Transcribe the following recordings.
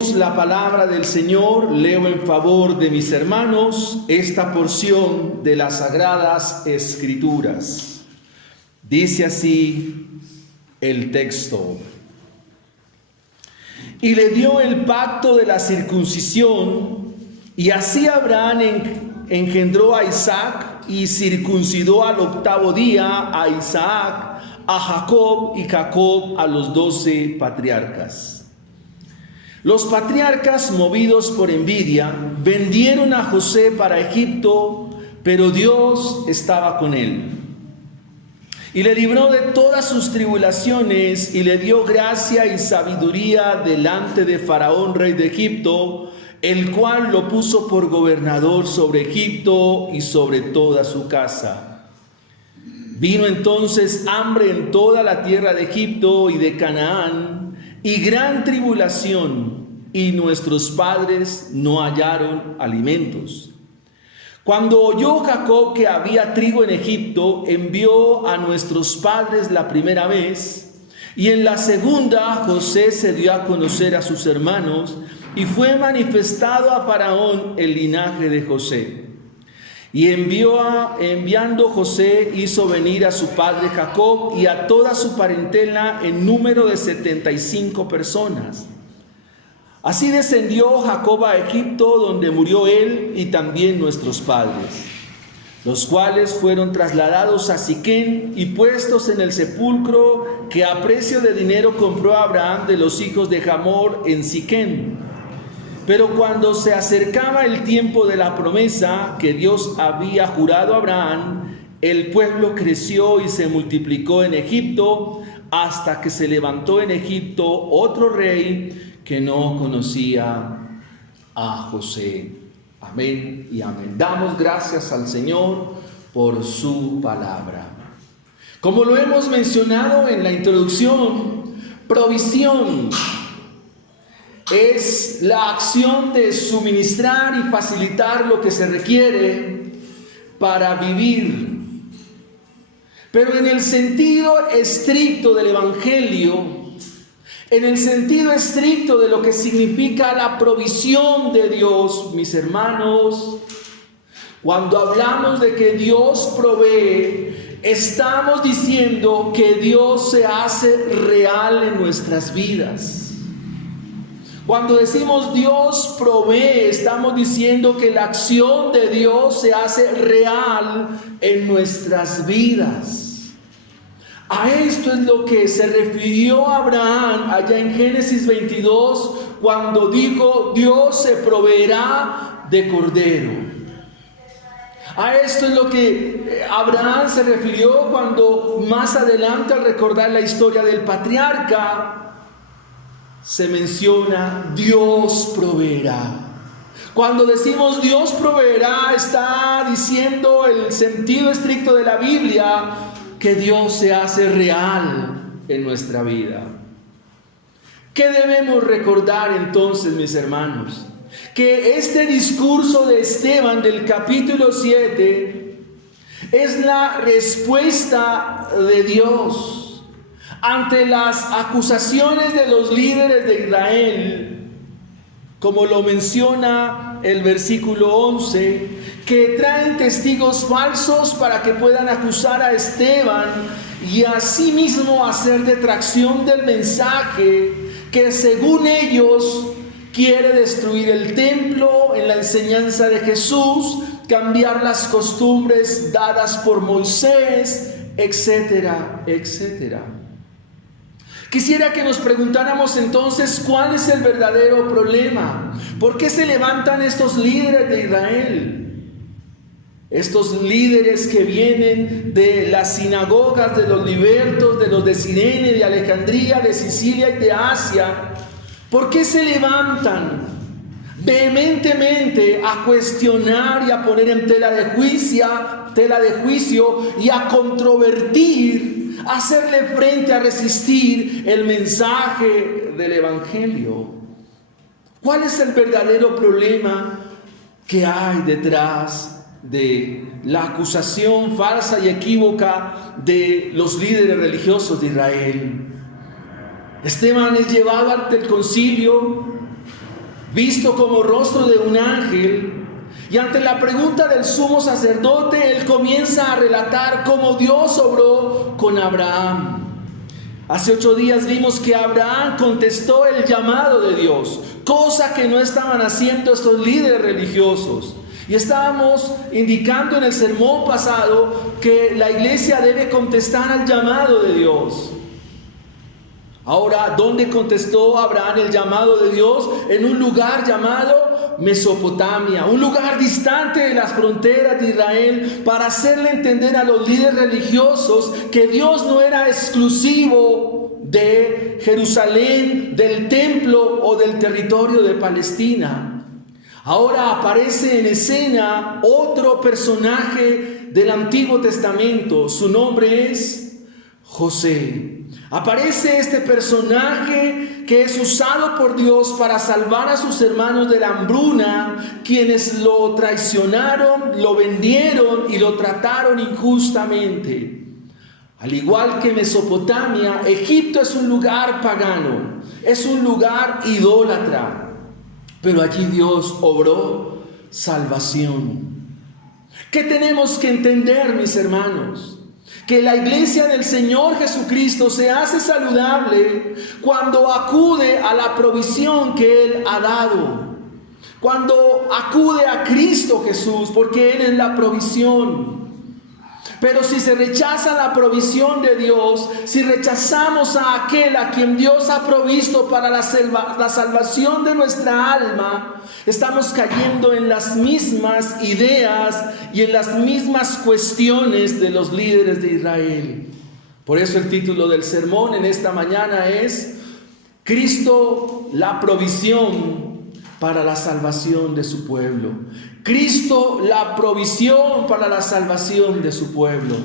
La palabra del Señor, leo en favor de mis hermanos esta porción de las Sagradas Escrituras. Dice así el texto: y le dio el pacto de la circuncisión, y así Abraham engendró a Isaac y circuncidó al 8º día a Isaac, a Jacob y Jacob a los 12 patriarcas. Los patriarcas, movidos por envidia, vendieron a José para Egipto, pero Dios estaba con él. Y le libró de todas sus tribulaciones y le dio gracia y sabiduría delante de Faraón, rey de Egipto, el cual lo puso por gobernador sobre Egipto y sobre toda su casa. Vino entonces hambre en toda la tierra de Egipto y de Canaán, y gran tribulación, y nuestros padres no hallaron alimentos. Cuando oyó Jacob que había trigo en Egipto, envió a nuestros padres la primera vez, y en la segunda José se dio a conocer a sus hermanos, y fue manifestado a Faraón el linaje de José. Y enviando José, hizo venir a su padre Jacob y a toda su parentela en número de 75 personas. Así descendió Jacob a Egipto, donde murió él y también nuestros padres, los cuales fueron trasladados a Siquén y puestos en el sepulcro que a precio de dinero compró Abraham de los hijos de Hamor en Siquén. Pero cuando se acercaba el tiempo de la promesa que Dios había jurado a Abraham, el pueblo creció y se multiplicó en Egipto, hasta que se levantó en Egipto otro rey que no conocía a José. Amén y amén. Damos gracias al Señor por su palabra. Como lo hemos mencionado en la introducción, provisión es la acción de suministrar y facilitar lo que se requiere para vivir. Pero en el sentido estricto del Evangelio, en el sentido estricto de lo que significa la provisión de Dios, mis hermanos, cuando hablamos de que Dios provee, estamos diciendo que Dios se hace real en nuestras vidas. Cuando decimos Dios provee, estamos diciendo que la acción de Dios se hace real en nuestras vidas. A esto es lo que se refirió Abraham allá en Génesis 22, cuando dijo: Dios se proveerá de cordero. A esto es lo que Abraham se refirió cuando más adelante, al recordar la historia del patriarca, se menciona Dios proveerá. Cuando decimos Dios proveerá, está diciendo el sentido estricto de la Biblia que Dios se hace real en nuestra vida. ¿Qué debemos recordar entonces, mis hermanos? Que este discurso de Esteban del capítulo 7 es la respuesta de Dios ante las acusaciones de los líderes de Israel, como lo menciona el versículo 11, que traen testigos falsos para que puedan acusar a Esteban y asimismo hacer detracción del mensaje que, según ellos, quiere destruir el templo en la enseñanza de Jesús, cambiar las costumbres dadas por Moisés, etcétera, etcétera. Quisiera que nos preguntáramos entonces cuál es el verdadero problema. ¿Por qué se levantan estos líderes de Israel? Estos líderes que vienen de las sinagogas de los libertos, de los de Cirene, de Alejandría, de Sicilia y de Asia. ¿Por qué se levantan vehementemente a cuestionar y a poner en tela de juicio y a controvertir, hacerle frente, a resistir el mensaje del Evangelio? ¿Cuál es el verdadero problema que hay detrás de la acusación falsa y equívoca de los líderes religiosos de Israel? Esteban es llevado ante el concilio visto como rostro de un ángel. Y ante la pregunta del sumo sacerdote, él comienza a relatar cómo Dios obró con Abraham. Hace 8 días vimos que Abraham contestó el llamado de Dios, cosa que no estaban haciendo estos líderes religiosos. Y estábamos indicando en el sermón pasado que la iglesia debe contestar al llamado de Dios. Ahora, ¿dónde contestó Abraham el llamado de Dios? En un lugar llamado Mesopotamia, un lugar distante de las fronteras de Israel, para hacerle entender a los líderes religiosos que Dios no era exclusivo de Jerusalén, del templo o del territorio de Palestina. Ahora aparece en escena otro personaje del Antiguo Testamento. Su nombre es José. Aparece este personaje que es usado por Dios para salvar a sus hermanos de la hambruna, quienes lo traicionaron, lo vendieron y lo trataron injustamente. Al igual que Mesopotamia, Egipto es un lugar pagano, es un lugar idólatra, pero allí Dios obró salvación. ¿Qué tenemos que entender, mis hermanos? Que la iglesia del Señor Jesucristo se hace saludable cuando acude a la provisión que Él ha dado. Cuando acude a Cristo Jesús, porque Él es la provisión. Pero si se rechaza la provisión de Dios, si rechazamos a aquel a quien Dios ha provisto para la salvación de nuestra alma, estamos cayendo en las mismas ideas y en las mismas cuestiones de los líderes de Israel. Por eso el título del sermón en esta mañana es Cristo, la provisión para la salvación de su pueblo. Cristo, la provisión para la salvación de su pueblo.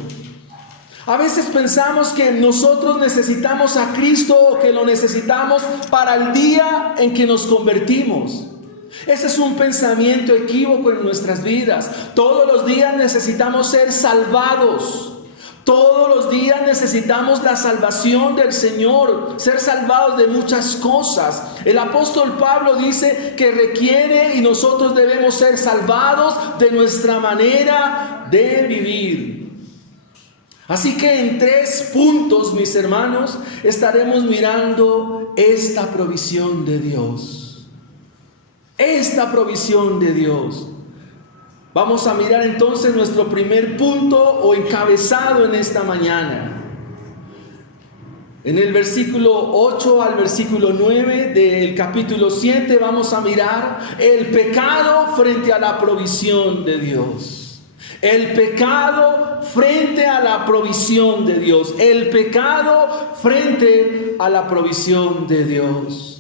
A veces pensamos que nosotros necesitamos a Cristo o que lo necesitamos para el día en que nos convertimos. Ese es un pensamiento equívoco en nuestras vidas. Todos los días necesitamos ser salvados. Todos los días necesitamos la salvación del Señor, ser salvados de muchas cosas. El apóstol Pablo dice que requiere y nosotros debemos ser salvados de nuestra manera de vivir. Así que en 3 puntos, mis hermanos, estaremos mirando esta provisión de Dios. Esta provisión de Dios. Vamos a mirar entonces nuestro primer punto o encabezado en esta mañana. En el versículo 8 al versículo 9 del capítulo 7 vamos a mirar el pecado frente a la provisión de Dios. El pecado frente a la provisión de Dios. El pecado frente a la provisión de Dios.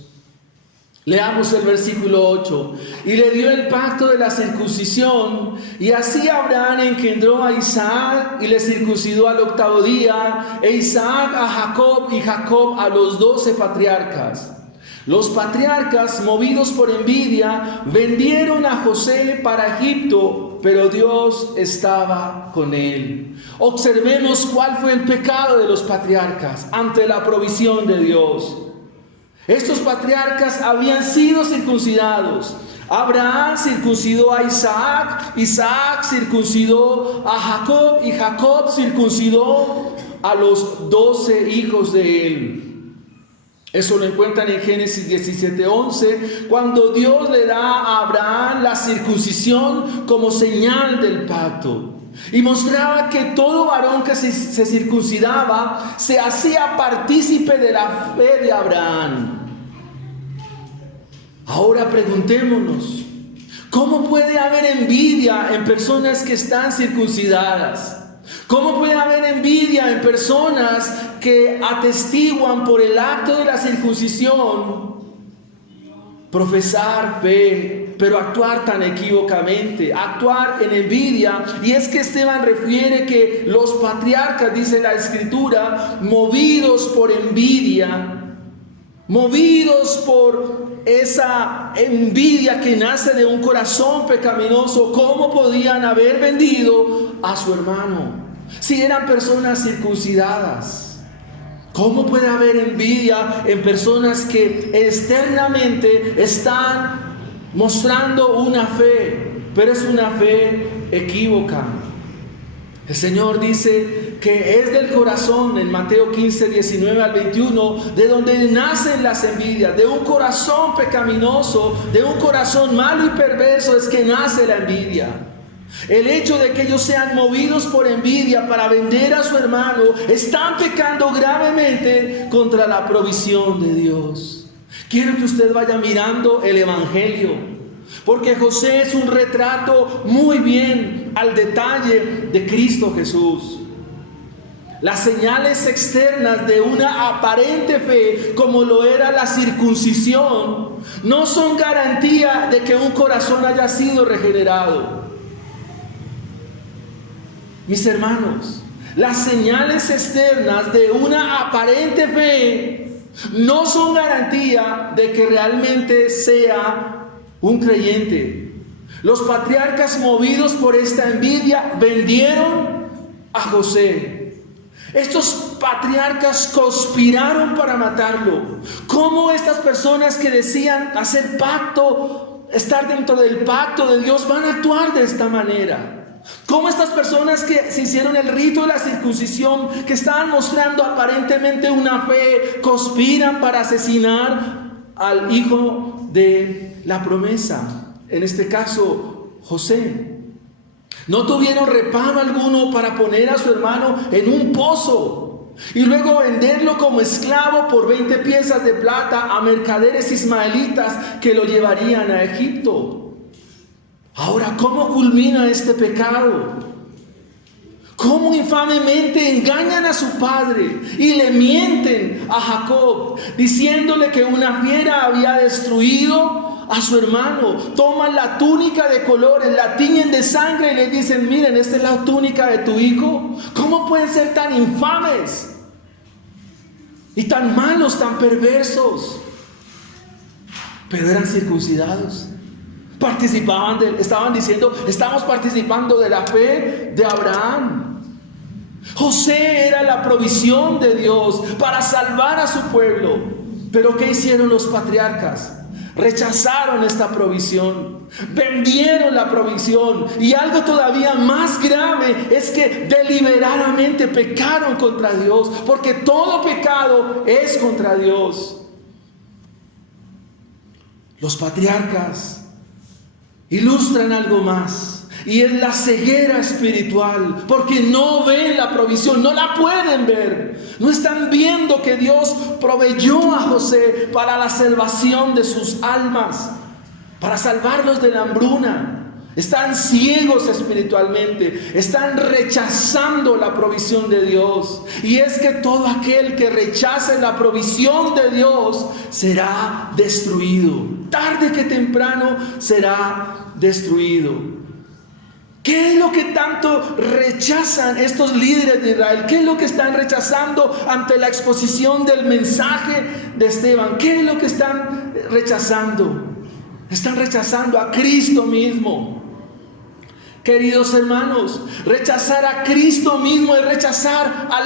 Leamos el versículo 8. Y le dio el pacto de la circuncisión, y así Abraham engendró a Isaac y le circuncidó al 8º día, e Isaac a Jacob y Jacob a los 12 patriarcas. Los patriarcas, movidos por envidia, vendieron a José para Egipto, pero Dios estaba con él. Observemos cuál fue el pecado de los patriarcas ante la provisión de Dios. Estos patriarcas habían sido circuncidados. Abraham circuncidó a Isaac, Isaac circuncidó a Jacob y Jacob circuncidó a los 12 hijos de él. Eso lo encuentran en Génesis 17:11, cuando Dios le da a Abraham la circuncisión como señal del pacto. Y mostraba que todo varón que se circuncidaba se hacía partícipe de la fe de Abraham. Ahora preguntémonos, ¿cómo puede haber envidia en personas que están circuncidadas? ¿Cómo puede haber envidia en personas que atestiguan por el acto de la circuncisión profesar fe, pero actuar tan equívocamente, actuar en envidia? Y es que Esteban refiere que los patriarcas, dice la Escritura, movidos por envidia, movidos por esa envidia que nace de un corazón pecaminoso, ¿cómo podían haber vendido a su hermano si eran personas circuncidadas? ¿Cómo puede haber envidia en personas que externamente están mostrando una fe, pero es una fe equívoca. El Señor dice que es del corazón, en Mateo 15, 19 al 21, de donde nacen las envidias. De un corazón pecaminoso, de un corazón malo y perverso es que nace la envidia. El hecho de que ellos sean movidos por envidia para vender a su hermano, están pecando gravemente contra la provisión de Dios. Quiero que usted vaya mirando el Evangelio, porque José es un retrato muy bien al detalle de Cristo Jesús. Las señales externas de una aparente fe, como lo era la circuncisión, no son garantía de que un corazón haya sido regenerado. Mis hermanos, las señales externas de una aparente fe no son garantía de que realmente sea un creyente. Los patriarcas, movidos por esta envidia, vendieron a José. Estos patriarcas conspiraron para matarlo. ¿Cómo estas personas que decían hacer pacto, estar dentro del pacto de Dios, van a actuar de esta manera? ¿Cómo estas personas que se hicieron el rito de la circuncisión, que estaban mostrando aparentemente una fe, conspiran para asesinar al hijo de la promesa? En este caso, José. No tuvieron reparo alguno para poner a su hermano en un pozo y luego venderlo como esclavo por 20 piezas de plata a mercaderes ismaelitas que lo llevarían a Egipto. Ahora, ¿cómo culmina este pecado? ¿Cómo infamemente engañan a su padre y le mienten a Jacob, diciéndole que una fiera había destruido a su hermano? Toman la túnica de colores, la tiñen de sangre y le dicen: miren, esta es la túnica de tu hijo. ¿Cómo pueden ser tan infames y tan malos, tan perversos? Pero eran circuncidados. Estaban diciendo: estamos participando de la fe de Abraham. José era la provisión de Dios para salvar a su pueblo. Pero ¿qué hicieron los patriarcas? Rechazaron esta provisión, vendieron la provisión, y algo todavía más grave es que deliberadamente pecaron contra Dios, porque todo pecado es contra Dios. Los patriarcas ilustran algo más, y es la ceguera espiritual, porque no ven la provisión, no la pueden ver. No están viendo que Dios proveyó a José para la salvación de sus almas, para salvarlos de la hambruna. Están ciegos espiritualmente, están rechazando la provisión de Dios. Y es que todo aquel que rechace la provisión de Dios será destruido. Tarde que temprano será destruido. ¿Qué es lo que tanto rechazan estos líderes de Israel? ¿Qué es lo que están rechazando ante la exposición del mensaje de Esteban? ¿Qué es lo que están rechazando? Están rechazando a Cristo mismo. Queridos hermanos, rechazar a Cristo mismo es rechazar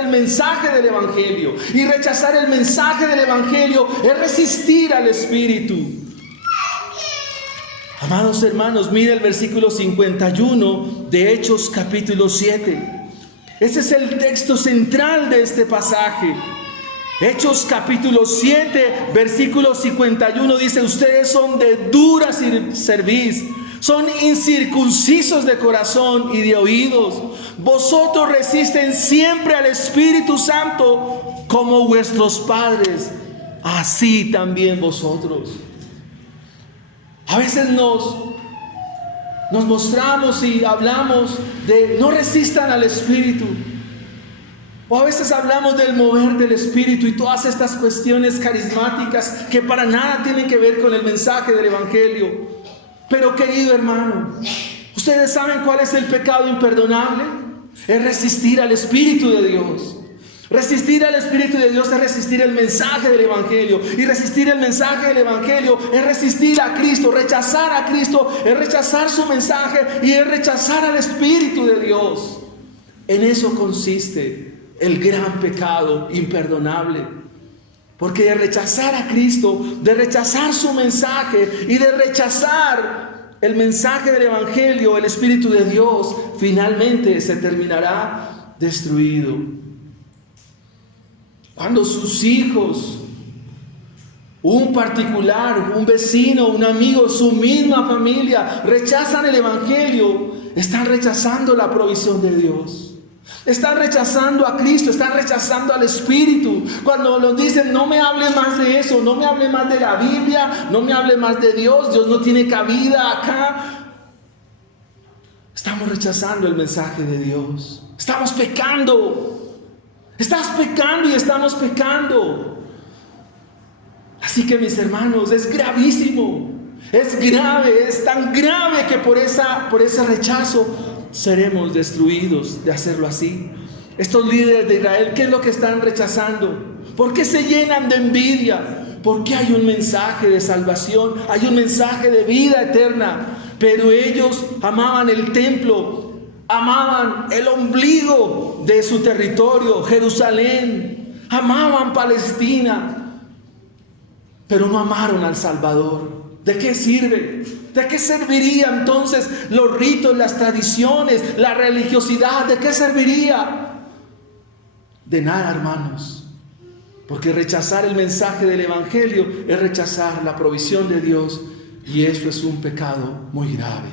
el mensaje del Evangelio. Y rechazar el mensaje del Evangelio es resistir al Espíritu. Amados hermanos, mire el versículo 51 de Hechos capítulo 7. Ese es el texto central de este pasaje. Hechos capítulo 7, versículo 51 dice: ustedes son de dura cerviz, son incircuncisos de corazón y de oídos. Vosotros resisten siempre al Espíritu Santo como vuestros padres, así también vosotros. A veces nos mostramos y hablamos de no resistan al Espíritu. O a veces hablamos del mover del Espíritu y todas estas cuestiones carismáticas que para nada tienen que ver con el mensaje del Evangelio. Pero querido hermano, ¿ustedes saben cuál es el pecado imperdonable? Es resistir al Espíritu de Dios. Resistir al Espíritu de Dios es resistir el mensaje del Evangelio. Y resistir el mensaje del Evangelio es resistir a Cristo. Rechazar a Cristo es rechazar su mensaje y es rechazar al Espíritu de Dios. En eso consiste el gran pecado imperdonable. Porque de rechazar a Cristo, de rechazar su mensaje y de rechazar el mensaje del Evangelio, el Espíritu de Dios, finalmente se terminará destruido. Cuando sus hijos, un particular, un vecino, un amigo, su misma familia, rechazan el Evangelio, están rechazando la provisión de Dios. Están rechazando a Cristo, están rechazando al Espíritu. Cuando nos dicen, no me hable más de eso, no me hable más de la Biblia, no me hable más de Dios, Dios no tiene cabida acá. Estamos rechazando el mensaje de Dios. Estamos pecando. Estás pecando y estamos pecando. Así que, mis hermanos, es gravísimo. Es grave, es tan grave que por ese rechazo seremos destruidos de hacerlo así. Estos líderes de Israel, ¿qué es lo que están rechazando? ¿Por qué se llenan de envidia? Porque hay un mensaje de salvación, hay un mensaje de vida eterna, pero ellos amaban el templo, amaban el ombligo de su territorio, Jerusalén, amaban Palestina, pero no amaron al Salvador. ¿De qué sirve? ¿De qué serviría entonces los ritos, las tradiciones, la religiosidad? ¿De qué serviría? De nada, hermanos. Porque rechazar el mensaje del Evangelio es rechazar la provisión de Dios, y eso es un pecado muy grave.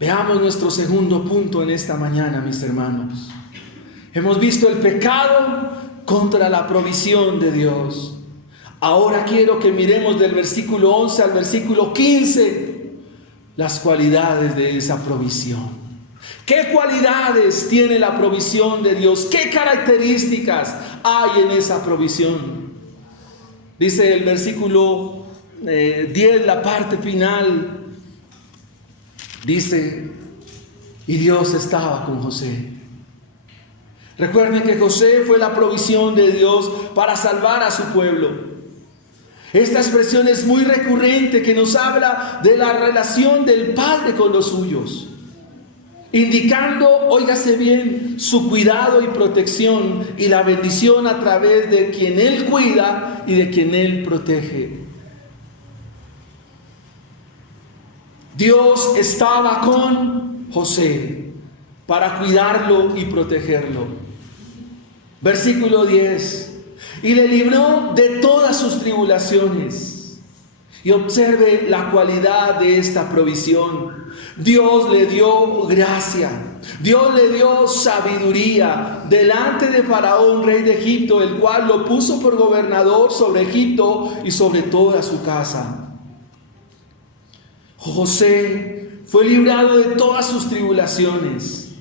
Veamos nuestro segundo punto en esta mañana, mis hermanos. Hemos visto el pecado contra la provisión de Dios. Ahora quiero que miremos del versículo 11 al versículo 15 las cualidades de esa provisión. ¿Qué cualidades tiene la provisión de Dios? ¿Qué características hay en esa provisión? Dice el versículo 10, la parte final. Dice, y Dios estaba con José. Recuerden que José fue la provisión de Dios para salvar a su pueblo. Esta expresión es muy recurrente, que nos habla de la relación del Padre con los suyos, indicando, óigase bien, su cuidado y protección y la bendición a través de quien Él cuida y de quien Él protege. Dios estaba con José para cuidarlo y protegerlo. Versículo 10. Y le libró de todas sus tribulaciones. Y observe la cualidad de esta provisión. Dios le dio gracia, Dios le dio sabiduría delante de Faraón, rey de Egipto, el cual lo puso por gobernador sobre Egipto y sobre toda su casa. José fue librado de todas sus tribulaciones.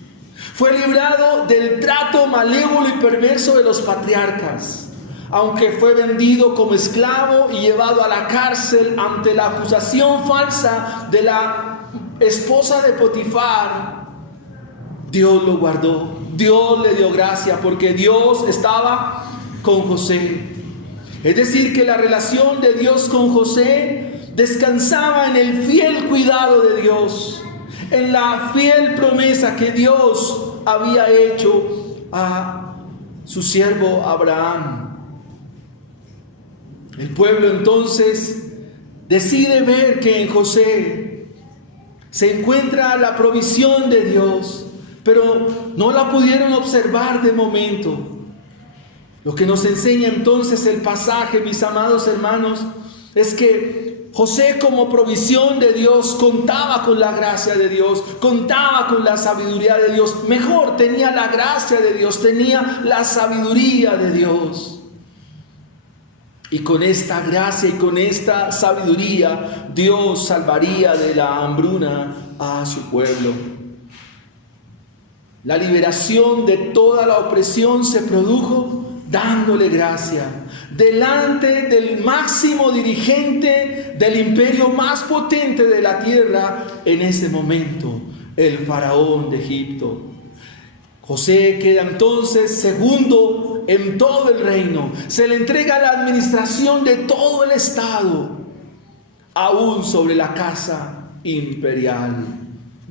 Fue librado del trato malévolo y perverso de los patriarcas. Aunque fue vendido como esclavo y llevado a la cárcel ante la acusación falsa de la esposa de Potifar, Dios lo guardó, Dios le dio gracia, porque Dios estaba con José. Es decir, que la relación de Dios con José descansaba en el fiel cuidado de Dios, en la fiel promesa que Dios había hecho a su siervo Abraham. El pueblo entonces decide ver que en José se encuentra la provisión de Dios, pero no la pudieron observar de momento. Lo que nos enseña entonces el pasaje, mis amados hermanos, es que José, como provisión de Dios, contaba con la gracia de Dios, contaba con la sabiduría de Dios. Mejor, tenía la gracia de Dios, tenía la sabiduría de Dios. Y con esta gracia y con esta sabiduría, Dios salvaría de la hambruna a su pueblo. La liberación de toda la opresión se produjo dándole gracia delante del máximo dirigente del imperio más potente de la tierra en ese momento, el faraón de Egipto. José queda entonces segundo en todo el reino. Se le entrega la administración de todo el estado, aún sobre la casa imperial.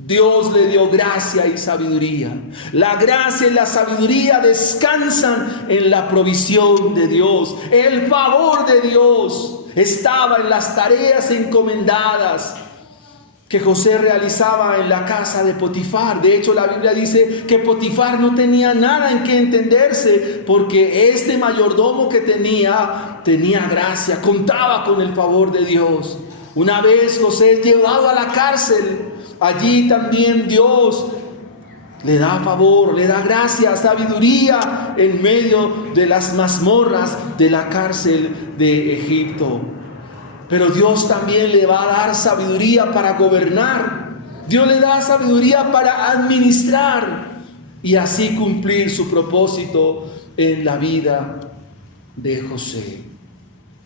Dios le dio gracia y sabiduría. La gracia y la sabiduría descansan en la provisión de Dios. El favor de Dios estaba en las tareas encomendadas que José realizaba en la casa de Potifar. De hecho, la Biblia dice que Potifar no tenía nada en que entenderse, porque este mayordomo que tenía gracia, contaba con el favor de Dios. Una vez José es llevado a la cárcel, allí también Dios le da favor, le da gracia, sabiduría en medio de las mazmorras de la cárcel de Egipto. Pero Dios también le va a dar sabiduría para gobernar. Dios le da sabiduría para administrar y así cumplir su propósito en la vida de José.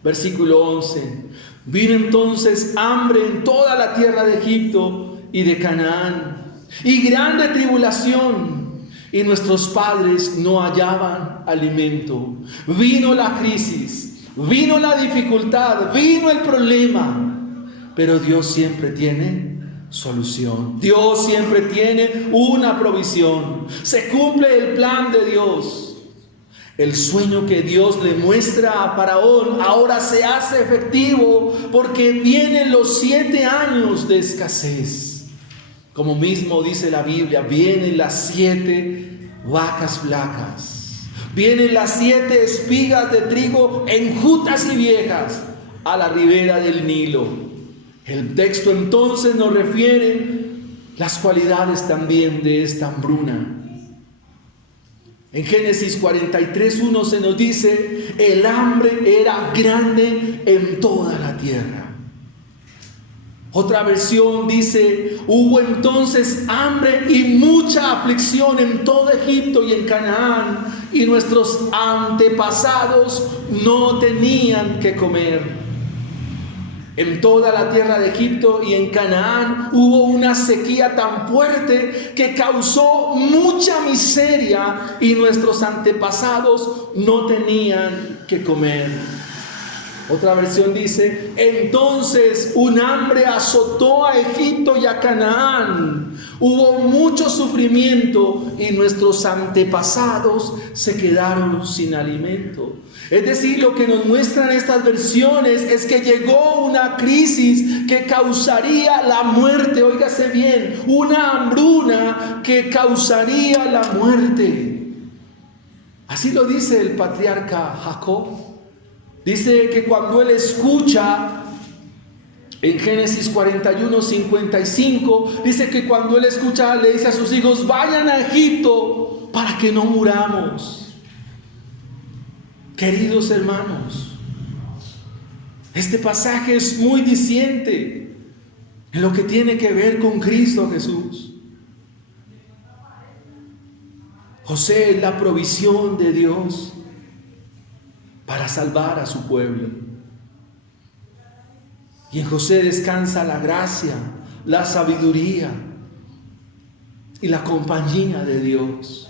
Versículo 11. Vino entonces hambre en toda la tierra de Egipto y de Canaán, y grande tribulación, y nuestros padres no hallaban alimento. Vino la crisis, vino la dificultad, vino el problema, pero Dios siempre tiene solución. Dios siempre tiene una provisión. Se cumple el plan de Dios. El sueño que Dios le muestra a Faraón ahora se hace efectivo, porque vienen los 7 años de escasez. Como mismo dice la Biblia, vienen las 7 vacas flacas. Vienen las 7 espigas de trigo enjutas y viejas a la ribera del Nilo. El texto entonces nos refiere las cualidades también de esta hambruna. En Génesis 43:1 se nos dice: el hambre era grande en toda la tierra. Otra versión dice: hubo entonces hambre y mucha aflicción en todo Egipto y en Canaán, y nuestros antepasados no tenían que comer. En toda la tierra de Egipto y en Canaán hubo una sequía tan fuerte que causó mucha miseria, y nuestros antepasados no tenían que comer. Otra versión dice: entonces un hambre azotó a Egipto y a Canaán. Hubo mucho sufrimiento y nuestros antepasados se quedaron sin alimento. Es decir, lo que nos muestran estas versiones es que llegó una crisis que causaría la muerte. Óigase bien, una hambruna que causaría la muerte. Así lo dice el patriarca Jacob. Dice que cuando él escucha, en Génesis 41:55, dice que cuando él escucha, le dice a sus hijos: vayan a Egipto para que no muramos. Queridos hermanos, este pasaje es muy diciente en lo que tiene que ver con Cristo Jesús. José es la provisión de Dios para salvar a su pueblo. Y en José descansa la gracia, la sabiduría y la compañía de Dios.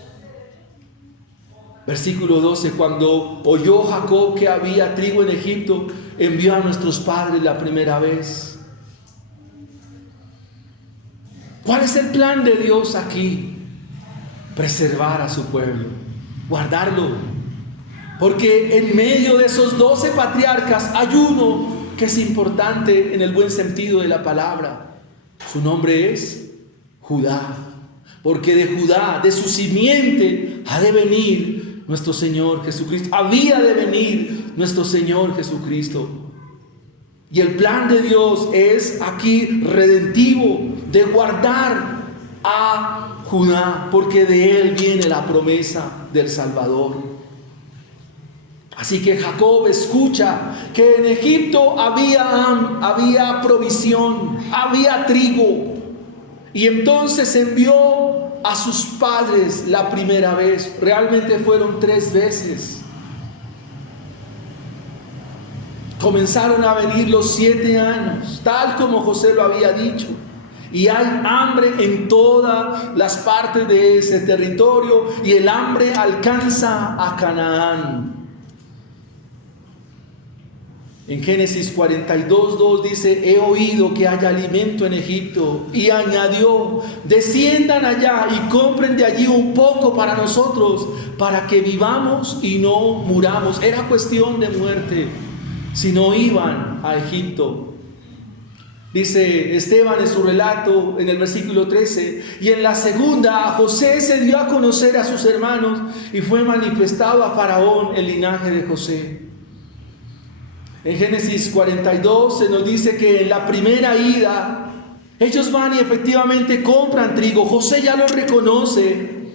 Versículo 12: cuando oyó Jacob que había trigo en Egipto, envió a nuestros padres la primera vez. ¿Cuál es el plan de Dios aquí? Preservar a su pueblo, guardarlo. Porque en medio de esos 12 patriarcas hay uno que es importante en el buen sentido de la palabra. Su nombre es Judá. Porque de Judá, de su simiente, ha de venir nuestro Señor Jesucristo. Había de venir nuestro Señor Jesucristo. Y el plan de Dios es aquí redentivo, de guardar a Judá, porque de él viene la promesa del Salvador. Así que Jacob escucha que en Egipto había provisión, había trigo, y entonces envió a sus padres la primera vez. Realmente fueron 3 veces. Comenzaron a venir los 7 años, tal como José lo había dicho. Y hay hambre en todas las partes de ese territorio, y el hambre alcanza a Canaán. En Génesis 42:2 dice: he oído que hay alimento en Egipto. Y añadió: desciendan allá y compren de allí un poco para nosotros, para que vivamos y no muramos. Era cuestión de muerte si no iban a Egipto. Dice Esteban en su relato en el versículo 13: y en la segunda, José se dio a conocer a sus hermanos y fue manifestado a Faraón el linaje de José. En Génesis 42 se nos dice que en la primera ida ellos van y efectivamente compran trigo. José ya lo reconoce,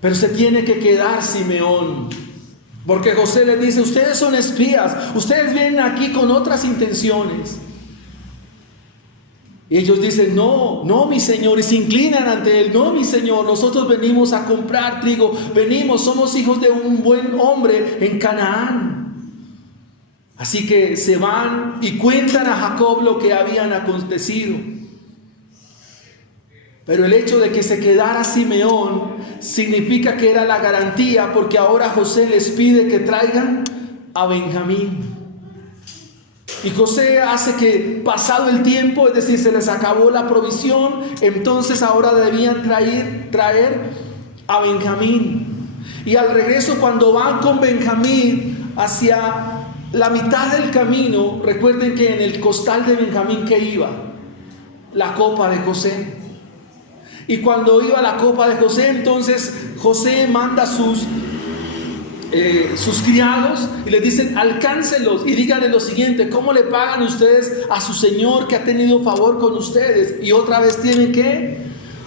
pero se tiene que quedar Simeón, porque José les dice: ustedes son espías, ustedes vienen aquí con otras intenciones. Y ellos dicen: no, no, mi señor, y se inclinan ante él: no, mi señor, nosotros venimos a comprar trigo, somos hijos de un buen hombre en Canaán. Así que se van y cuentan a Jacob lo que habían acontecido. Pero el hecho de que se quedara Simeón significa que era la garantía, porque ahora José les pide que traigan a Benjamín. Y José hace que, pasado el tiempo, es decir, se les acabó la provisión, entonces ahora debían traer a Benjamín. Y al regreso, cuando van con Benjamín hacia la mitad del camino, recuerden que en el costal de Benjamín, ¿qué iba? La copa de José. Y cuando iba la copa de José, entonces José manda sus criados y les dicen: alcáncenlos y díganle lo siguiente: ¿cómo le pagan ustedes a su señor que ha tenido favor con ustedes? Y otra vez tienen que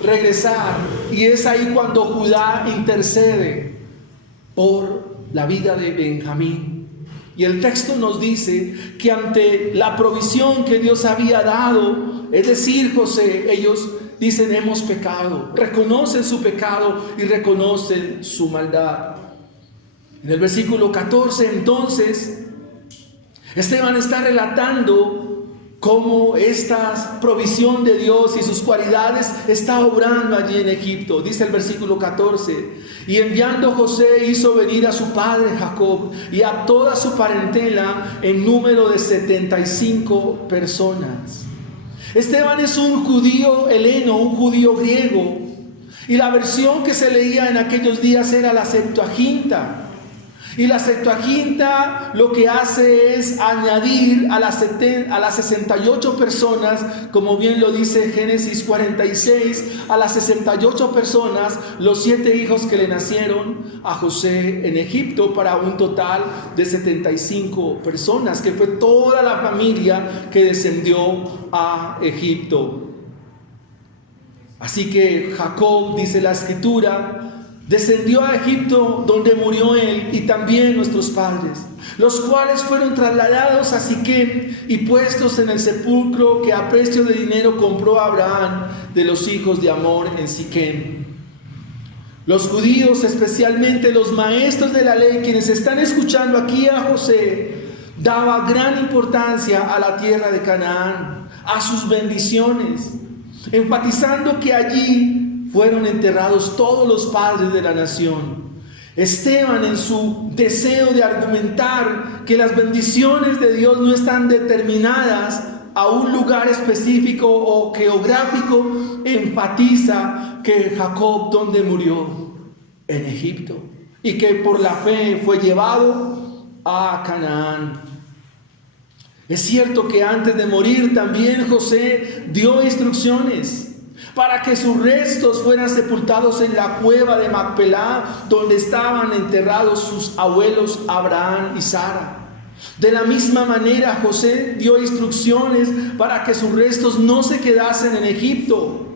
regresar. Y es ahí cuando Judá intercede por la vida de Benjamín. Y el texto nos dice que ante la provisión que Dios había dado, es decir, José, ellos dicen: hemos pecado. Reconocen su pecado y reconocen su maldad. En el versículo 14, entonces, Esteban está relatando cómo esta provisión de Dios y sus cualidades está obrando allí en Egipto. Dice el versículo 14: y enviando José hizo venir a su padre Jacob y a toda su parentela en número de 75 personas. Esteban es un judío heleno, un judío griego, y la versión que se leía en aquellos días era la Septuaginta. Y la Septuaginta lo que hace es añadir a las 68 personas, como bien lo dice Génesis 46, a las 68 personas, los 7 hijos que le nacieron a José en Egipto, para un total de 75 personas, que fue toda la familia que descendió a Egipto. Así que Jacob, dice la Escritura, descendió a Egipto, donde murió él y también nuestros padres, los cuales fueron trasladados a Siquem y puestos en el sepulcro que a precio de dinero compró Abraham de los hijos de Hamor en Siquem. Los judíos, especialmente los maestros de la ley, quienes están escuchando aquí a José, daba gran importancia a la tierra de Canaán, a sus bendiciones, enfatizando que allí fueron enterrados todos los padres de la nación. Esteban, en su deseo de argumentar que las bendiciones de Dios no están determinadas a un lugar específico o geográfico, enfatiza que Jacob, ¿dónde murió? En Egipto, y que por la fe fue llevado a Canaán. Es cierto que antes de morir también José dio instrucciones para que sus restos fueran sepultados en la cueva de Macpelá, donde estaban enterrados sus abuelos Abraham y Sara. De la misma manera, José dio instrucciones para que sus restos no se quedasen en Egipto.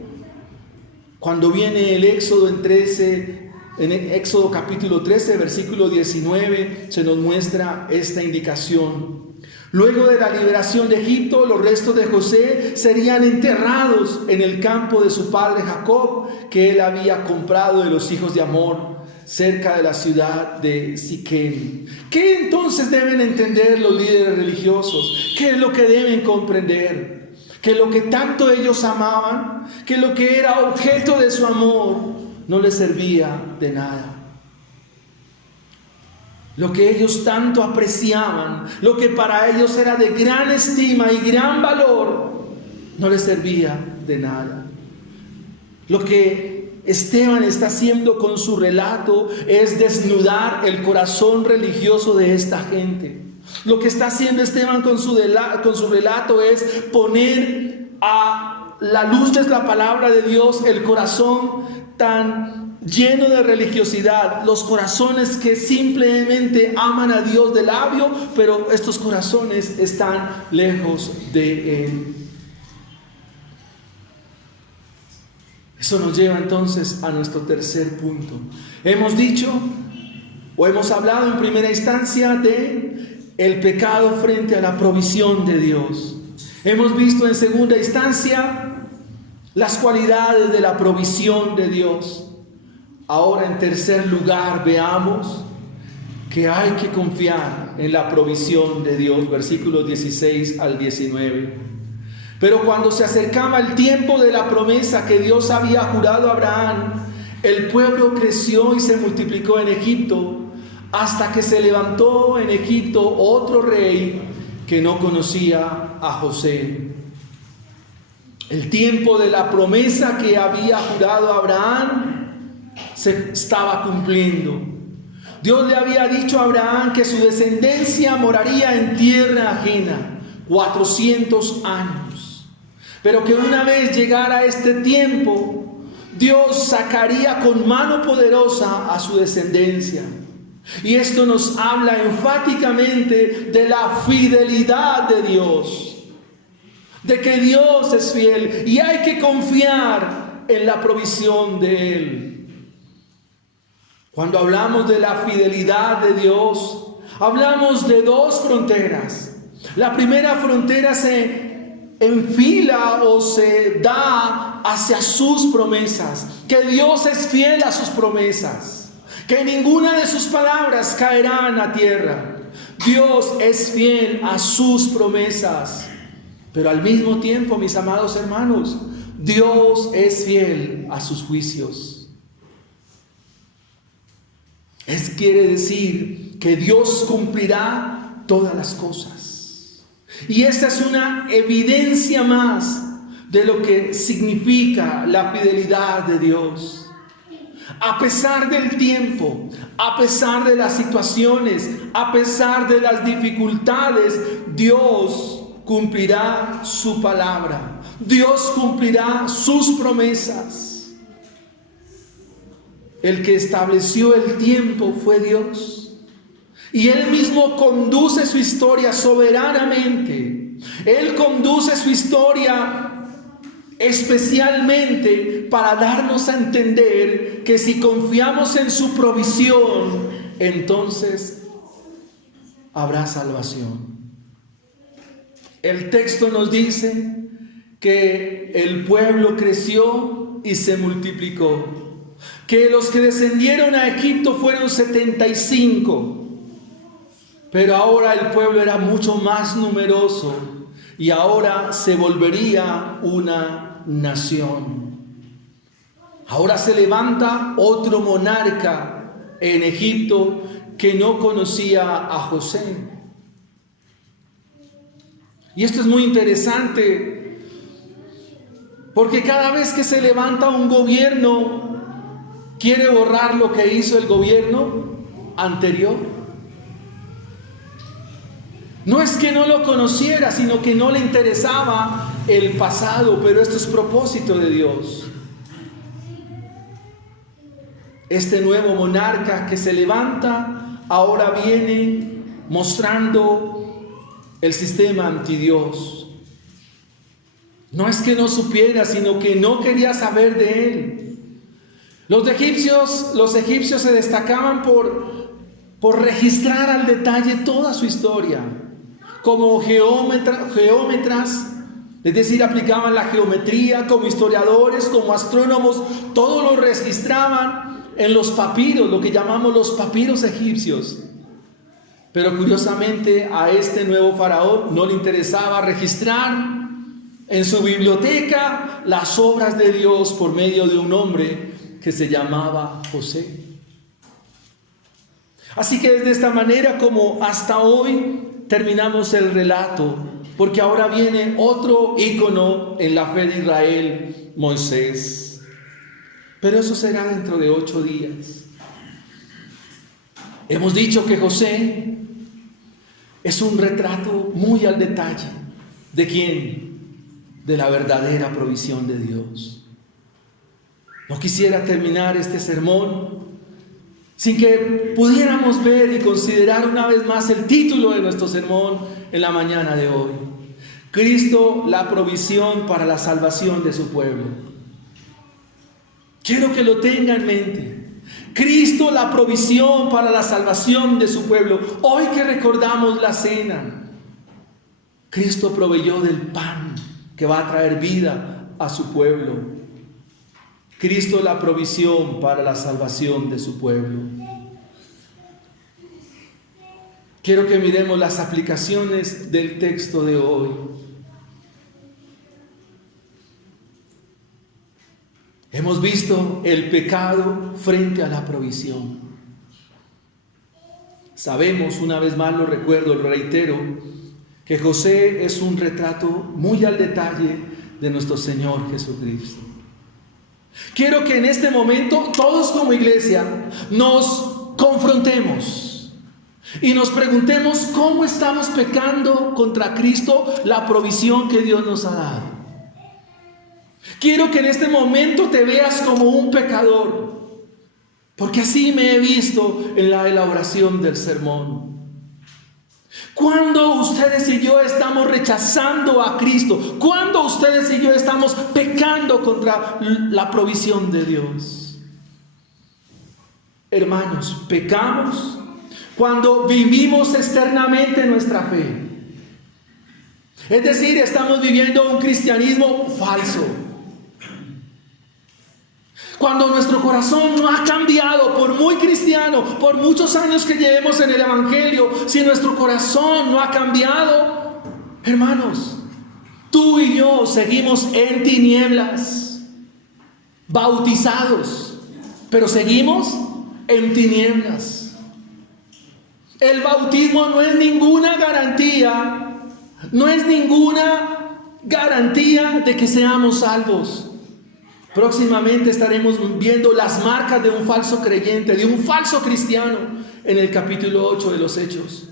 Cuando viene el Éxodo en Éxodo capítulo 13, versículo 19, se nos muestra esta indicación. Luego de la liberación de Egipto, los restos de José serían enterrados en el campo de su padre Jacob, que él había comprado de los hijos de Hamor, cerca de la ciudad de Siquem. ¿Qué entonces deben entender los líderes religiosos? ¿Qué es lo que deben comprender? Que lo que tanto ellos amaban, que lo que era objeto de su amor, no les servía de nada. lo que ellos tanto apreciaban, lo que para ellos era de gran estima y gran valor, no les servía de nada. Lo que Esteban está haciendo con su relato es desnudar el corazón religioso de esta gente. Lo que está haciendo Esteban con su relato es poner a la luz de la palabra de Dios el corazón tan lleno de religiosidad, los corazones que simplemente aman a Dios de labio, pero estos corazones están lejos de Él. Eso nos lleva entonces a nuestro tercer punto. Hemos dicho o hemos hablado en primera instancia de el pecado frente a la provisión de Dios. Hemos visto en segunda instancia las cualidades de la provisión de Dios. Ahora en tercer lugar veamos que hay que confiar en la provisión de Dios, versículos 16 al 19. Pero cuando se acercaba el tiempo de la promesa que Dios había jurado a Abraham, el pueblo creció y se multiplicó en Egipto, hasta que se levantó en Egipto otro rey que no conocía a José. El tiempo de la promesa que había jurado a Abraham se estaba cumpliendo. Dios le había dicho a Abraham que su descendencia moraría en tierra ajena 400 años, pero que una vez llegara este tiempo, Dios sacaría con mano poderosa a su descendencia. Y esto nos habla enfáticamente de la fidelidad de Dios, de que Dios es fiel y hay que confiar en la provisión de Él. Cuando hablamos de la fidelidad de Dios, hablamos de dos fronteras. La primera frontera se enfila o se da hacia sus promesas, que Dios es fiel a sus promesas, que ninguna de sus palabras caerán a tierra. Dios es fiel a sus promesas, pero al mismo tiempo, mis amados hermanos, Dios es fiel a sus juicios. Quiere decir que Dios cumplirá todas las cosas. Y esta es una evidencia más de lo que significa la fidelidad de Dios. A pesar del tiempo, a pesar de las situaciones, a pesar de las dificultades, Dios cumplirá su palabra. Dios cumplirá sus promesas. El que estableció el tiempo fue Dios. Y Él mismo conduce su historia soberanamente. Él conduce su historia especialmente para darnos a entender que si confiamos en su provisión, entonces habrá salvación. El texto nos dice que el pueblo creció y se multiplicó, que los que descendieron a Egipto fueron 75, pero ahora el pueblo era mucho más numeroso y ahora se volvería una nación. Ahora se levanta otro monarca en Egipto que no conocía a José. Y esto es muy interesante, porque cada vez que se levanta un gobierno, quiere borrar lo que hizo el gobierno anterior. No es que no lo conociera, sino que no le interesaba el pasado, pero esto es propósito de Dios. Este nuevo monarca que se levanta ahora viene mostrando el sistema antidios. No es que no supiera, sino que no quería saber de él. Los egipcios se destacaban por registrar al detalle toda su historia. Como geómetras, es decir, aplicaban la geometría, como historiadores, como astrónomos, todo lo registraban en los papiros, lo que llamamos los papiros egipcios. Pero curiosamente a este nuevo faraón no le interesaba registrar en su biblioteca las obras de Dios por medio de un hombre que se llamaba José. Así que es de esta manera como hasta hoy terminamos el relato, porque ahora viene otro ícono en la fe de Israel, Moisés. Pero eso será dentro de 8 días. Hemos dicho que José es un retrato muy al detalle. ¿De quién? De la verdadera provisión de Dios. No quisiera terminar este sermón sin que pudiéramos ver y considerar una vez más el título de nuestro sermón en la mañana de hoy. Cristo, la provisión para la salvación de su pueblo. Quiero que lo tenga en mente. Cristo, la provisión para la salvación de su pueblo. Hoy que recordamos la cena, Cristo proveyó del pan que va a traer vida a su pueblo. Cristo, la provisión para la salvación de su pueblo. Quiero que miremos las aplicaciones del texto de hoy. Hemos visto el pecado frente a la provisión. Sabemos, una vez más lo recuerdo, lo reitero, que José es un retrato muy al detalle de nuestro Señor Jesucristo. Quiero que en este momento todos como iglesia nos confrontemos y nos preguntemos cómo estamos pecando contra Cristo, la provisión que Dios nos ha dado. Quiero que en este momento te veas como un pecador, porque así me he visto en la elaboración del sermón. Cuando ustedes y yo estamos rechazando a Cristo, cuando ustedes y yo estamos pecando contra la provisión de Dios. Hermanos, pecamos cuando vivimos externamente nuestra fe. Es decir, estamos viviendo un cristianismo falso. Cuando nuestro corazón no ha cambiado, por muy cristiano, por muchos años que llevemos en el Evangelio, si nuestro corazón no ha cambiado, hermanos, tú y yo seguimos en tinieblas, bautizados, pero seguimos en tinieblas. El bautismo no es ninguna garantía, de que seamos salvos. Próximamente estaremos viendo las marcas de un falso creyente, de un falso cristiano, en el capítulo 8 de los Hechos.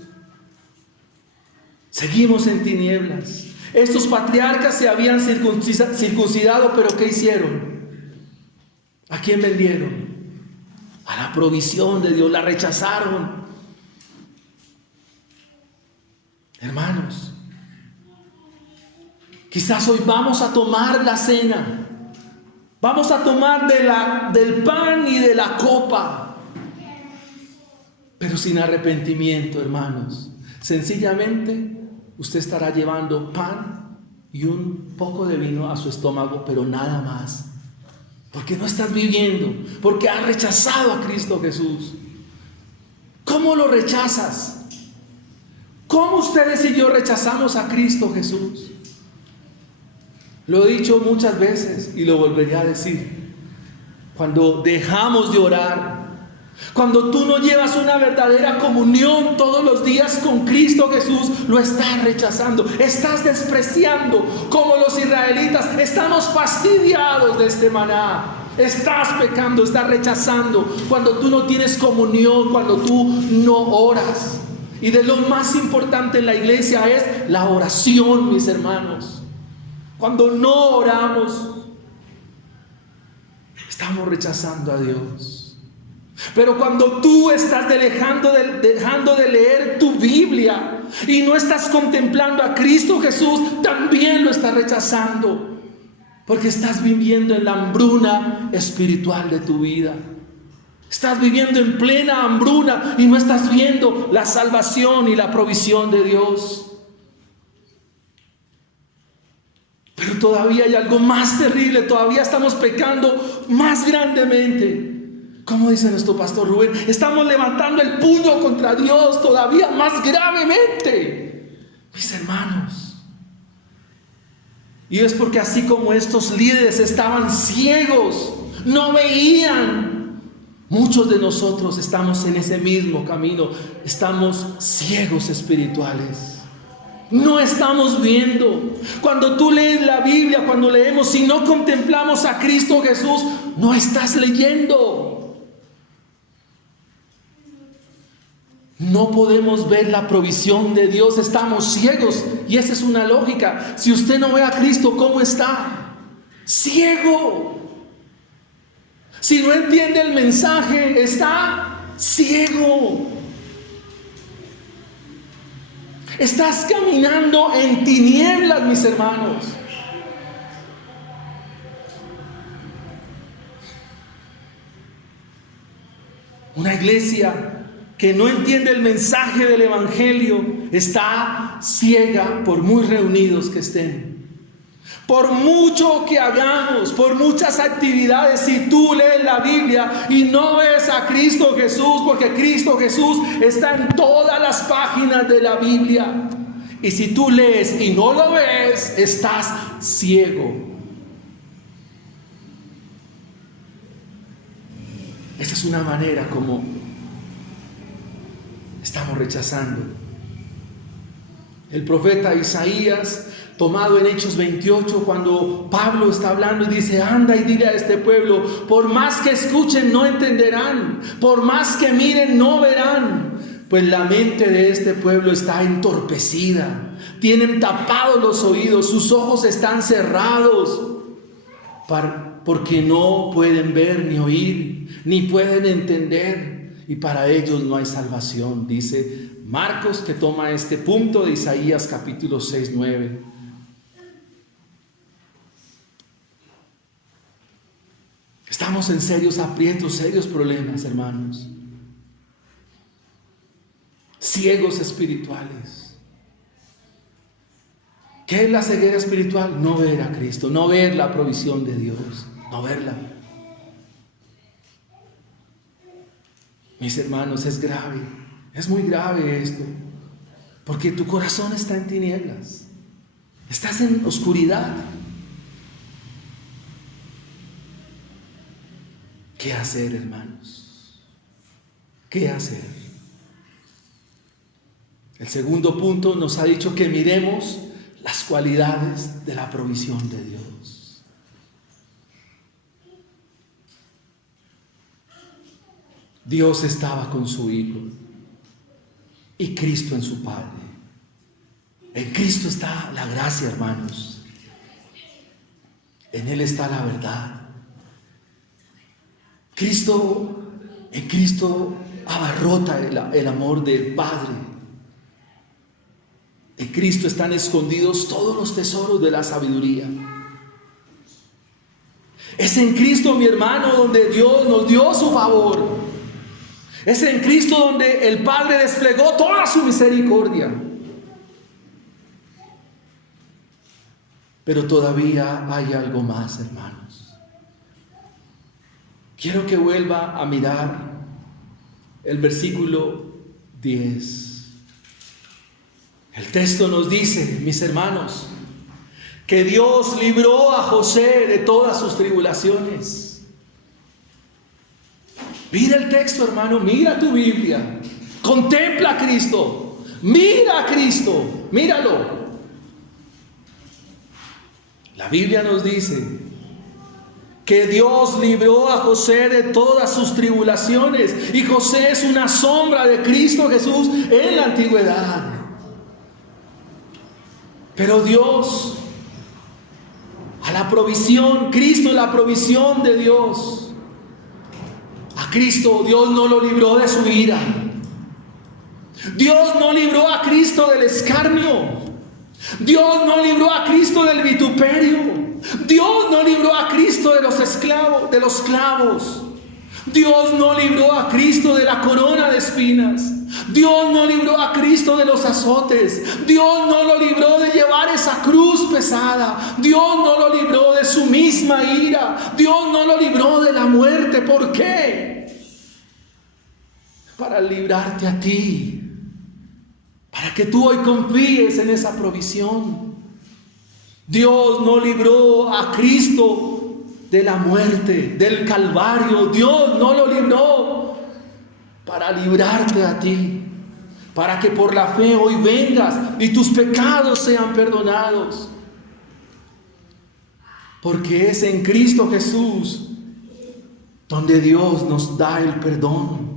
Seguimos en tinieblas. Estos patriarcas se habían circuncidado, pero ¿qué hicieron? ¿A quién vendieron? A la provisión de Dios, la rechazaron. Hermanos, quizás hoy vamos a tomar la cena. Vamos a tomar del pan y de la copa, pero sin arrepentimiento, hermanos. Sencillamente, usted estará llevando pan y un poco de vino a su estómago, pero nada más. Porque no estás viviendo, porque has rechazado a Cristo Jesús. ¿Cómo lo rechazas? ¿Cómo ustedes y yo rechazamos a Cristo Jesús? Lo he dicho muchas veces y lo volveré a decir. Cuando dejamos de orar, cuando tú no llevas una verdadera comunión todos los días con Cristo Jesús, lo estás rechazando, estás despreciando como los israelitas. Estamos fastidiados de este maná. Estás pecando, estás rechazando cuando tú no tienes comunión, cuando tú no oras. Y de lo más importante en la iglesia es la oración, mis hermanos. Cuando no oramos, estamos rechazando a Dios. Pero cuando tú estás dejando de leer tu Biblia y no estás contemplando a Cristo Jesús, también lo estás rechazando. Porque estás viviendo en la hambruna espiritual de tu vida. Estás viviendo en plena hambruna y no estás viendo la salvación y la provisión de Dios. Pero todavía hay algo más terrible, todavía estamos pecando más grandemente. Como dice nuestro pastor Rubén, estamos levantando el puño contra Dios todavía más gravemente, mis hermanos. Y es porque así como estos líderes estaban ciegos, no veían, Muchos de nosotros estamos en ese mismo camino. Estamos ciegos espirituales. No estamos viendo. Cuando tú lees la Biblia, cuando leemos, si no contemplamos a Cristo Jesús, no estás leyendo. No podemos ver la provisión de Dios. Estamos ciegos. Y esa es una lógica. Si usted no ve a Cristo, ¿cómo está? Ciego. Si no entiende el mensaje, está ciego. Estás caminando en tinieblas, mis hermanos. Una iglesia que no entiende el mensaje del Evangelio está ciega por muy reunidos que estén. Por mucho que hagamos, por muchas actividades, si tú lees la Biblia y no ves a Cristo Jesús, porque Cristo Jesús está en todas las páginas de la Biblia. Y si tú lees y no lo ves, estás ciego. Esa es una manera como estamos rechazando. El profeta Isaías, tomado en Hechos 28, cuando Pablo está hablando y dice: anda y dile a este pueblo, por más que escuchen no entenderán, por más que miren no verán, pues la mente de este pueblo está entorpecida, tienen tapados los oídos, sus ojos están cerrados, porque no pueden ver ni oír, ni pueden entender, y para ellos no hay salvación. Dice Marcos, que toma este punto de Isaías capítulo 6, 9. Estamos en serios aprietos, serios problemas, hermanos. Ciegos espirituales. ¿Qué es la ceguera espiritual? No ver a Cristo, no ver la provisión de Dios, no verla. Mis hermanos, es grave, es muy grave esto, porque tu corazón está en tinieblas, estás en oscuridad. ¿Qué hacer, hermanos? ¿Qué hacer? El segundo punto nos ha dicho que miremos las cualidades de la provisión de Dios. Dios estaba con su Hijo y Cristo en su Padre. En Cristo está la gracia, hermanos. En Él está la verdad. En Cristo abarrota el amor del Padre. En Cristo están escondidos todos los tesoros de la sabiduría. Es en Cristo, mi hermano, donde Dios nos dio su favor. Es en Cristo donde el Padre desplegó toda su misericordia. Pero todavía hay algo más, hermanos. Quiero que vuelva a mirar el versículo 10. El texto nos dice, mis hermanos, que Dios libró a José de todas sus tribulaciones. Mira el texto, hermano, mira tu Biblia, contempla a Cristo, mira a Cristo, míralo. La Biblia nos dice que Dios libró a José de todas sus tribulaciones, y José es una sombra de Cristo Jesús en la antigüedad. Pero Dios, a la provisión, Cristo es la provisión de Dios. A Cristo Dios no lo libró de su ira. Dios no libró a Cristo del escarnio. Dios no libró a Cristo del vituperio. Dios no libró a Cristo de los esclavos, de los clavos. Dios no libró a Cristo de la corona de espinas. Dios no libró a Cristo de los azotes. Dios no lo libró de llevar esa cruz pesada. Dios no lo libró de su misma ira. Dios no lo libró de la muerte. ¿Por qué? Para librarte a ti. Para que tú hoy confíes en esa provisión. Dios no libró a Cristo de la muerte, del Calvario. Dios no lo libró para librarte a ti, para que por la fe hoy vengas y tus pecados sean perdonados. Porque es en Cristo Jesús donde Dios nos da el perdón.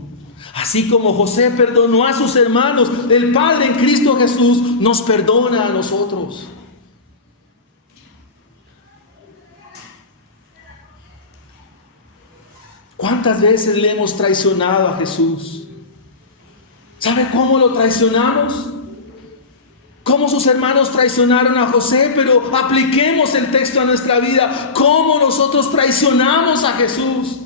Así como José perdonó a sus hermanos, el Padre en Cristo Jesús nos perdona a nosotros. ¿Cuántas veces le hemos traicionado a Jesús? ¿Sabe cómo lo traicionamos? Cómo sus hermanos traicionaron a José, pero apliquemos el texto a nuestra vida. ¿Cómo nosotros traicionamos a Jesús?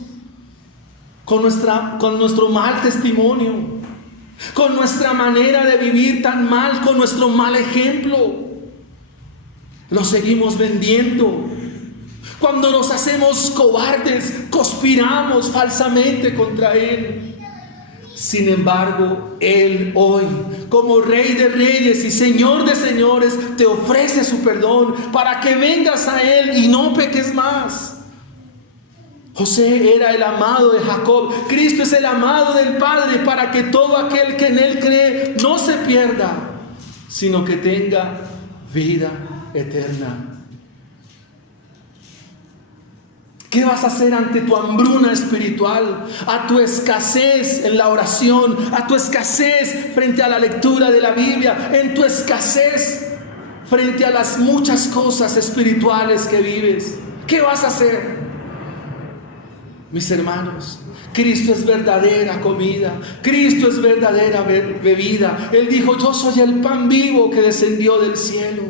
Con nuestro mal testimonio, con nuestra manera de vivir tan mal, con nuestro mal ejemplo. Lo seguimos vendiendo. Cuando nos hacemos cobardes, conspiramos falsamente contra Él. Sin embargo, Él hoy, como Rey de Reyes y Señor de Señores, te ofrece su perdón para que vengas a Él y no peques más. José era el amado de Jacob. Cristo es el amado del Padre para que todo aquel que en Él cree no se pierda, sino que tenga vida eterna. ¿Qué vas a hacer ante tu hambruna espiritual, a tu escasez en la oración, a tu escasez frente a la lectura de la Biblia, en tu escasez frente a las muchas cosas espirituales que vives? ¿Qué vas a hacer? Mis hermanos, Cristo es verdadera comida, Cristo es verdadera bebida. Él dijo: yo soy el pan vivo que descendió del cielo.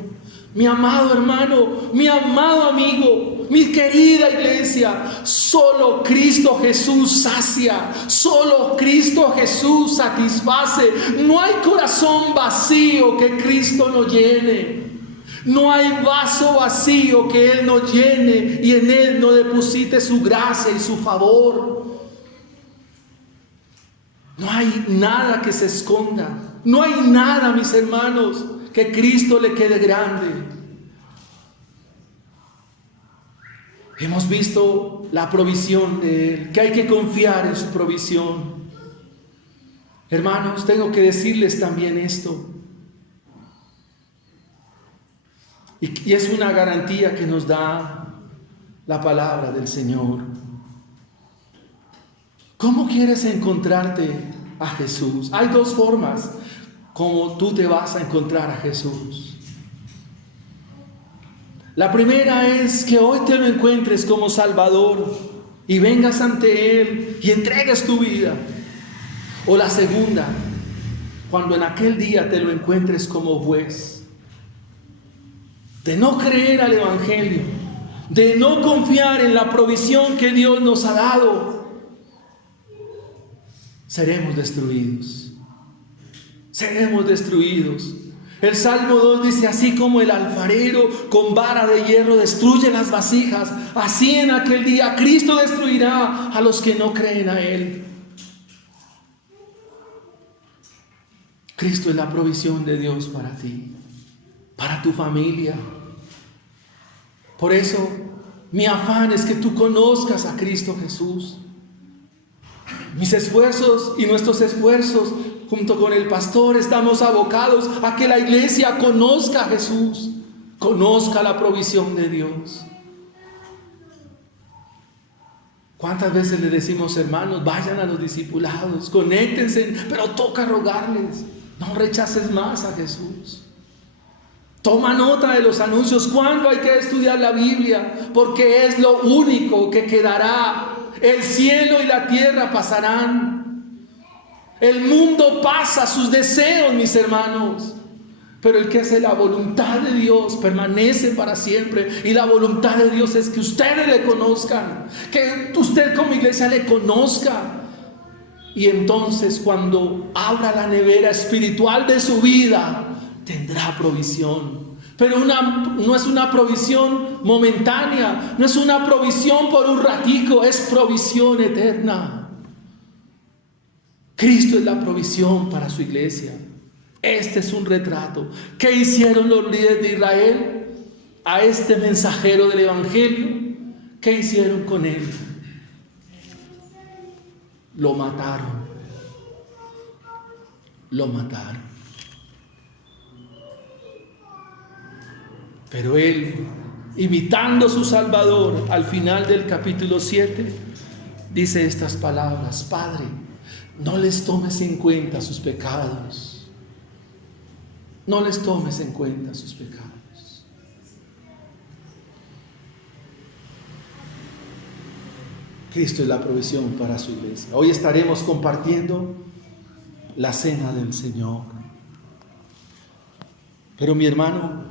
Mi amado hermano, mi amado amigo, mi querida iglesia, solo Cristo Jesús sacia, solo Cristo Jesús satisface. No hay corazón vacío que Cristo no llene. No hay vaso vacío que Él no llene y en Él no deposite su gracia y su favor. No hay nada que se esconda. No hay nada, mis hermanos, que Cristo le quede grande. Hemos visto la provisión de Él, que hay que confiar en su provisión. Hermanos, tengo que decirles también esto. Y es una garantía que nos da la palabra del Señor. ¿Cómo quieres encontrarte a Jesús? Hay dos formas como tú te vas a encontrar a Jesús. La primera es que hoy te lo encuentres como Salvador y vengas ante Él y entregues tu vida. O la segunda, cuando en aquel día te lo encuentres como juez. De no creer al Evangelio, de no confiar en la provisión que Dios nos ha dado, seremos destruidos. Seremos destruidos. El Salmo 2 dice: así como el alfarero con vara de hierro destruye las vasijas, así en aquel día Cristo destruirá a los que no creen a Él. Cristo es la provisión de Dios para ti, para tu familia. Por eso mi afán es que tú conozcas a Cristo Jesús. Mis esfuerzos y nuestros esfuerzos junto con el pastor estamos abocados a que la iglesia conozca a Jesús, conozca la provisión de Dios. ¿Cuántas veces le decimos: hermanos, vayan a los discipulados, conéctense, pero toca rogarles, no rechaces más a Jesús? Toma nota de los anuncios. ¿Cuándo hay que estudiar la Biblia? Porque es lo único que quedará. El cielo y la tierra pasarán. El mundo pasa, sus deseos, mis hermanos. Pero el que hace la voluntad de Dios permanece para siempre. Y la voluntad de Dios es que ustedes le conozcan. Que usted como iglesia le conozca. Y entonces cuando abra la nevera espiritual de su vida, tendrá provisión. Pero no es una provisión momentánea, no es una provisión por un ratico, es provisión eterna. Cristo es la provisión para su iglesia. Este es un retrato. ¿Qué hicieron los líderes de Israel a este mensajero del Evangelio? ¿Qué hicieron con él? Lo mataron. lo mataron. Pero él, imitando a su Salvador, al final del capítulo 7, dice estas palabras: Padre, no les tomes en cuenta sus pecados. No les tomes en cuenta sus pecados. Cristo es la provisión para su iglesia. Hoy estaremos compartiendo la cena del Señor. Pero mi hermano,